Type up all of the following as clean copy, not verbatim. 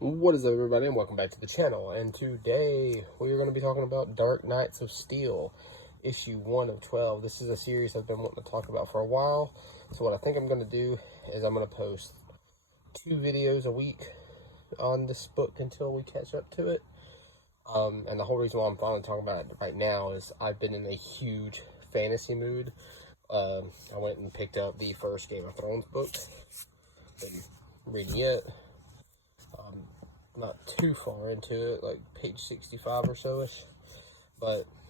What is up, everybody, and welcome back to the channel. And today we are going to be talking about Dark Knights of Steel, issue 1 of 12. This is a series I've been wanting to talk about for a while. So what I think I'm going to do is I'm going to post 2 videos a week on this book until we catch up to it. And the whole reason why I'm finally talking about it right now is I've been in a huge fantasy mood. I went and picked up the first Game of Thrones book. Been reading it. Not too far into it, like page 65 or so-ish.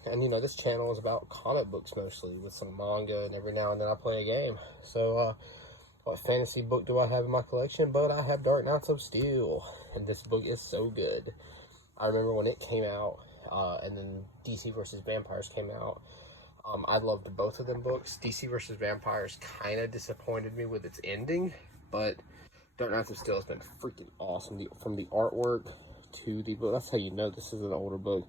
And you know, this channel is about comic books mostly, with some manga, and every now and then I play a game. So, what fantasy book do I have in my collection? But I have Dark Knights of Steel, and this book is so good. I remember when it came out, and then DC vs. Vampires came out. I loved both of them books. DC vs. Vampires kind of disappointed me with its ending, but Dark Knights of Steel has been freaking awesome. From the artwork to the book. That's how you know this is an older book.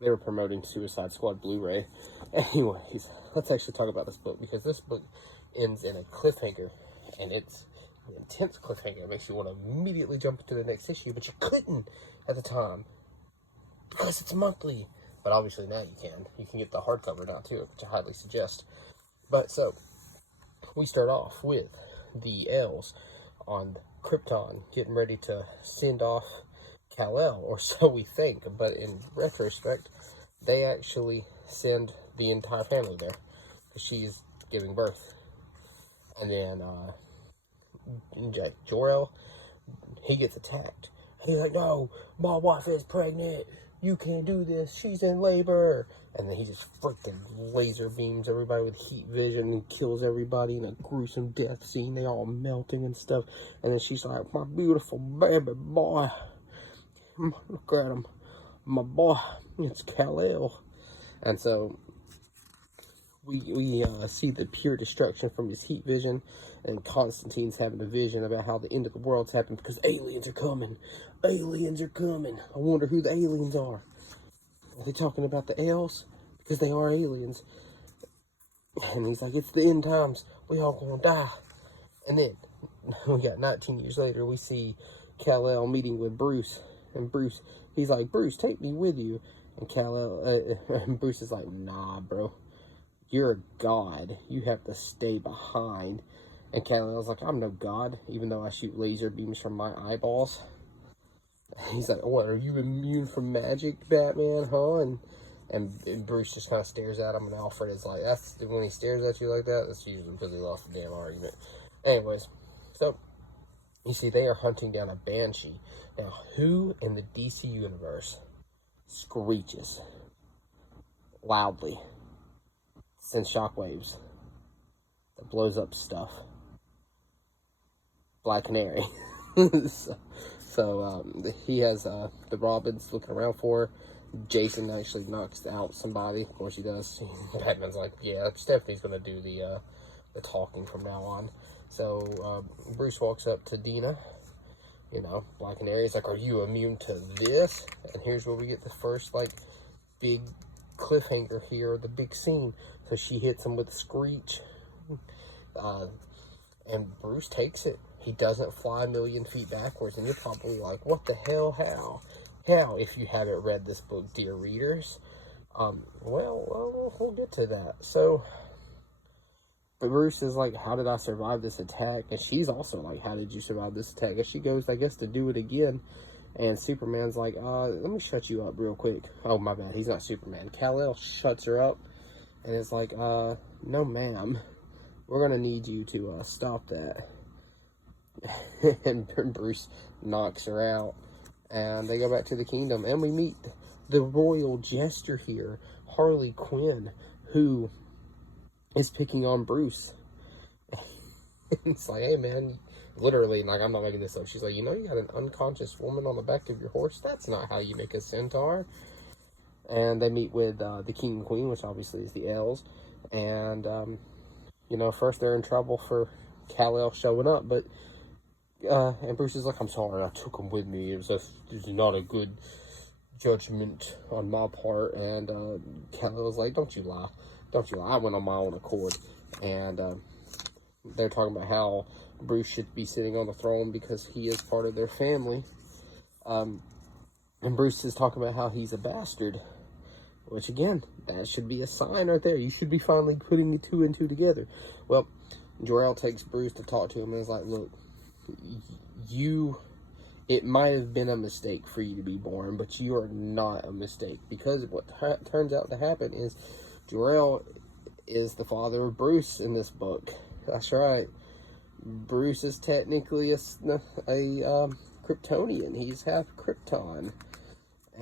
They were promoting Suicide Squad Blu-ray. Anyways, let's actually talk about this book, because this book ends in a cliffhanger, and it's an intense cliffhanger. It makes you want to immediately jump into the next issue, but you couldn't at the time because it's monthly. But obviously now you can. You can get the hardcover now too, which I highly suggest. But so, we start off with the elves on Krypton getting ready to send off Kal-El, or so we think, but in retrospect they actually send the entire family there because she's giving birth. And then Jor-El, he gets attacked. He's like, no, my wife is pregnant, you can't do this, she's in labor. And then he just freaking laser beams everybody with heat vision and kills everybody in a gruesome death scene. They all melting and stuff. And then she's like, my beautiful baby boy, look at him, my boy, it's Kal-El. And so we see the pure destruction from his heat vision, and Constantine's having a vision about how the end of the world's happened because aliens are coming. Aliens are coming. I wonder who the aliens are. Are they talking about the elves? Because they are aliens. And he's like, it's the end times. We all gonna die. And then, we got 19 years later, we see Kal-El meeting with Bruce. And Bruce, he's like, Bruce, take me with you. And and Bruce is like, nah, bro. You're a god. You have to stay behind. And Kal-El's like, I'm no god, even though I shoot laser beams from my eyeballs. He's like, what, are you immune from magic, Batman, huh? And Bruce just kind of stares at him, and Alfred is like, that's when he stares at you like that, that's usually because he lost a damn argument. Anyways, so you see they are hunting down a Banshee. Now, who in the DC universe screeches loudly, sends shockwaves, that blows up stuff? Black Canary. So he has the Robins looking around for her. Jason actually knocks out somebody. Of course he does. Batman's like, yeah, Stephanie's gonna do the talking from now on. So Bruce walks up to Dina. You know, Black Canary is like, are you immune to this? And here's where we get the first, like, big cliffhanger here, the big scene. So she hits him with a screech. And Bruce takes it. He doesn't fly a million feet backwards. And you're probably like, what the hell, how? How, if you haven't read this book, dear readers. Well, we'll get to that. So, but Bruce is like, how did I survive this attack? And she's also like, how did you survive this attack? And she goes, I guess, to do it again. And Superman's like, let me shut you up real quick. Oh, my bad, he's not Superman. Kal-El shuts her up and is like, no, ma'am. We're gonna need you to stop that. And Bruce knocks her out. And they go back to the kingdom. And we meet the royal jester here, Harley Quinn, who is picking on Bruce. It's like, hey man, literally, like, I'm not making this up. She's like, you know, you got an unconscious woman on the back of your horse? That's not how you make a centaur. And they meet with the king and queen, which obviously is the elves. And, you know, first they're in trouble for Kal-El showing up, but, and Bruce is like, I'm sorry, I took him with me. It was not a good judgment on my part. And Kal-El's like, don't you lie. Don't you lie. I went on my own accord. And they're talking about how Bruce should be sitting on the throne because he is part of their family. And Bruce is talking about how he's a bastard. Which, again, that should be a sign right there. You should be finally putting the 2 and 2 together. Well, Jor-El takes Bruce to talk to him and is like, look, it might have been a mistake for you to be born, but you are not a mistake. Because what turns out to happen is Jor-El is the father of Bruce in this book. That's right. Bruce is technically a Kryptonian. He's half Krypton.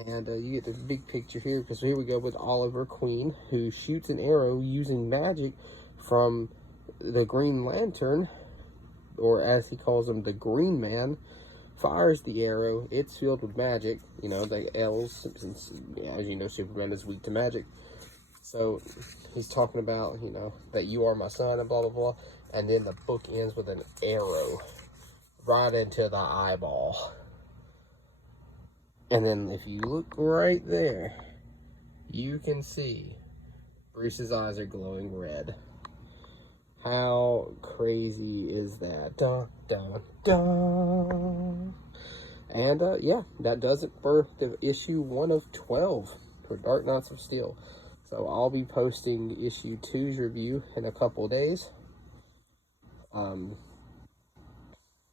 And you get the big picture here, because here we go with Oliver Queen, who shoots an arrow using magic from the Green Lantern, or as he calls him, the Green Man, fires the arrow. It's filled with magic. You know, the L's, since, as you know, Superman is weak to magic. So he's talking about, you know, that you are my son and blah, blah, blah. And then the book ends with an arrow right into the eyeball. And then if you look right there, you can see Bruce's eyes are glowing red. How crazy is that? Dun, dun, dun. And yeah, that does it for the issue 1 of 12 for Dark Knights of Steel. So I'll be posting issue 2's review in a couple days.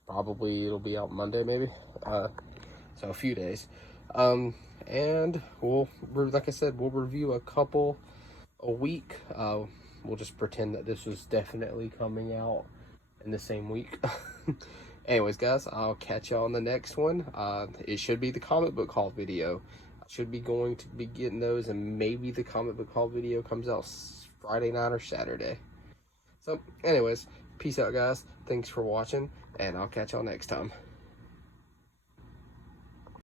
Probably it'll be out Monday maybe. So a few days. And we'll, like I said, we'll review a couple a week. We'll just pretend that this was definitely coming out in the same week. Anyways, guys, I'll catch y'all on the next one. It should be the comic book haul video. I should be going to be getting those, and maybe the comic book haul video comes out Friday night or Saturday. So, anyways, peace out, guys. Thanks for watching, and I'll catch y'all next time.